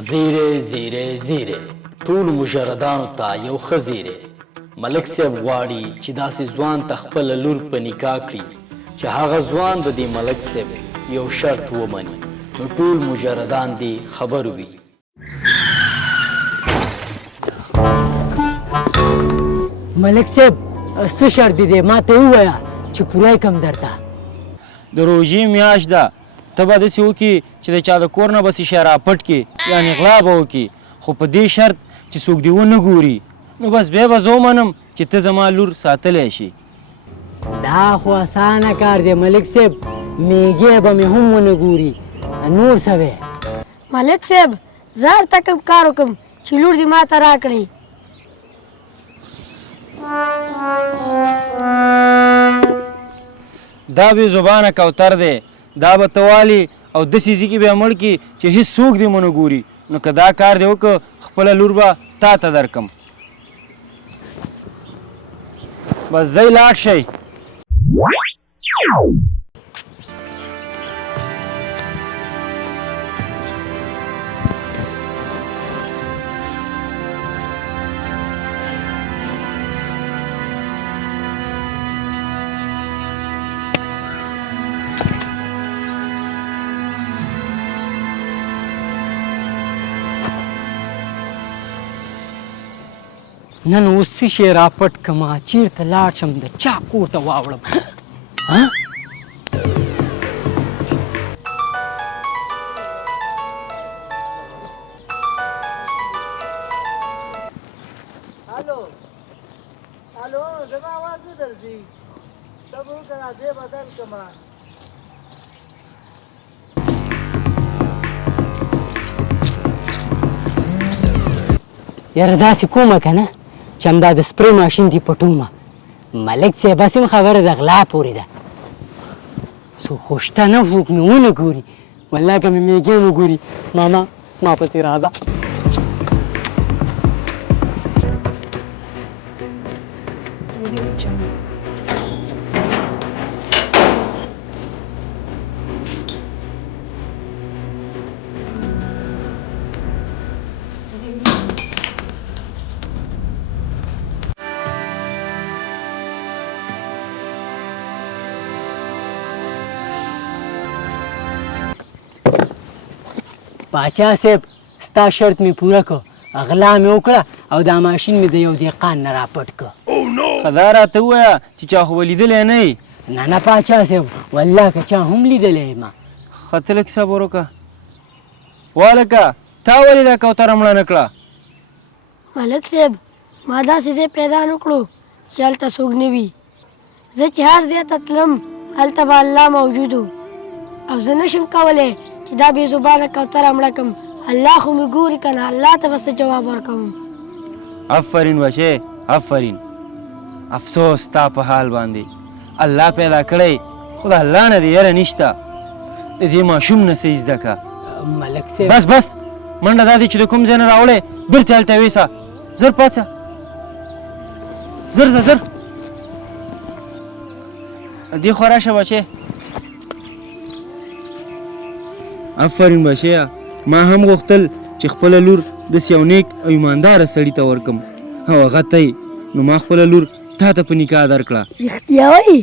زیره زیره زیره ټول مجردانو ته یو ښه زیری. ملک صاحب غواړي چې داسې ځوان ته خپله لور په نکاح کړي چې هغه ځوان د دې ملک صاحب یو شرط ومني، نو ټول مجردان دې خبر وي. ملک صاحب څه شرط دی ما ته ووایه چې پوره یې کړم درته. د روژې میاشت ده، ته به داسې وکړي چې د چا د کور نه بس شی راپټ کړي، یعنې غلا به وکړي، خو په دې شرط چې څوک دې ونه ګوري. نو بس بیا به زه ومنم چې ته زما لور ساتلی شي. دا خو اسانه کار دی ملک صاحب، میږی به مې هم ونه ګوري، نور څه وی؟ ملک صاحب زه هلته کوم کار وکړم چې لور دې ما ته راکړئ. دا بې زبانه کوتر دی، دا به ته والي او داسې ځای کې به یې مړ کړي چې هېڅ څوک دې ونه ګوري. نو که دا کار دې وکړه خپله لور به تا ته درکړم. بس ځئ لاړ شئ. نن اوس څه شی راپټ کړمه، چېرته لاړ شم د چا کور ته واوړم. الو زما आवाज نه درځي، صبر وکړه ځای بدل کړمه. یاره داسې کومه که نه چې همدا د سپری ماشین دې پټومه. ملک صاحب بس هم خبره د غلا پورې ده، څوک خو شته نه څوک مې ونه ګوري. والله که مې میږی وګوري ماما ما پسې راځه. باچا صاحب ستا شرط مې پوره کړ، غلا مې وکړه او دا ماشین مې د یو دهقان نه راپټ کړ. ښه دا راته ووایه چې چا خو به لیدلی نه یې. نه باچا صاحب والله که چا هم لیدلی یم. ښه ته لږ صبر وکړه. والکه تا ولې دا کوتره مړه نه کړه؟ ملک صاحب ما داسې ځای پیدا نه کړو چې هلته څوک نه وي. زه چې هر ځای ته تلم هلته به الله موجود و، او زه نشم کولی چې دا بې زبانه کوتره مړه کړم. الله خو مې ګوري که نه، الله ته به څه جواب ورکوم. آفرین بچې آفرین. افسوس ستا په حال باندې، الله پیدا کړی خو د الله نه دې یره نشته. د دې ماشوم نه څه زده کړه. ملک صاحب بس بس منډه دا دی چې د کوم ځای نه راوړی بېرته هلته یوسه. زر پاڅه، زر ځه زر. دې خوا راشه بچې. آفرین بچیا، ما هم غوښتل چې خپله لور داسې یو نیک او ایمانداره سړي ته ورکړم، او هغه ته نو ما خپله لور تا ته په نکاح درکړه. رښتیا وایي؟